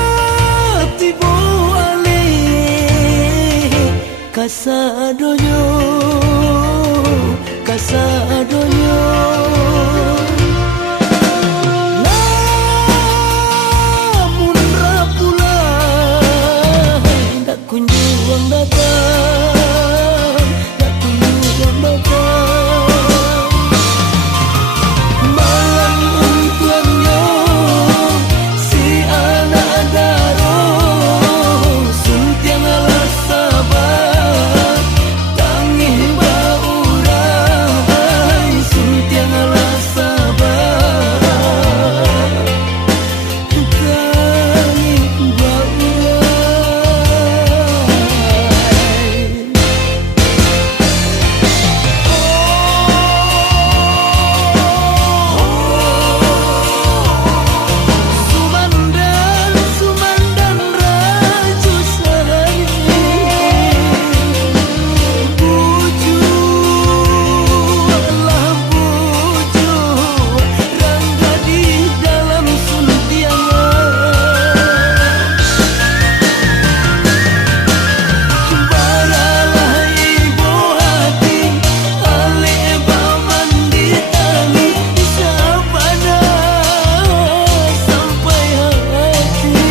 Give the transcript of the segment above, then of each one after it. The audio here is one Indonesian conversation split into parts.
Latibo ale kasadonyo kasadonyo namun rapula ndak kunjung datang ndak kunjung datang malam untuannya si anak daro suntiang ala sabar tangi baurai suntiang ala sabar tangi baurai Sumandan raju sehari buju Allah buju rangga di dalam suntiangan baralah ibu hati ale baman ditangi sabana sampai hati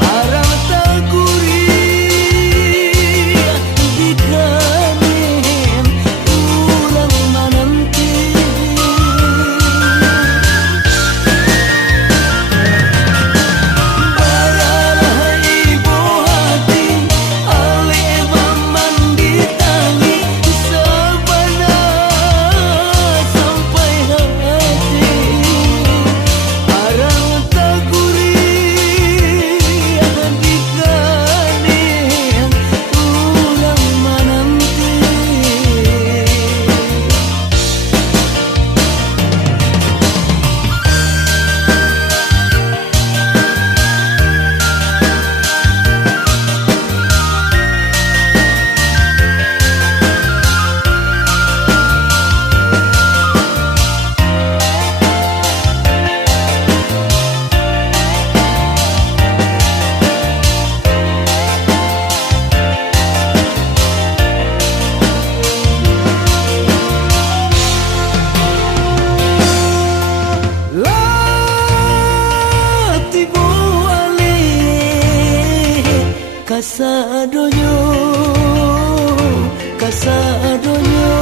arang taguri dikanin ulang mananti baralah ibu hati ale baman ditangi sabana sampai hati arang taguri dikanin ulang mananti Latibo ale kasadonyo kasadonyo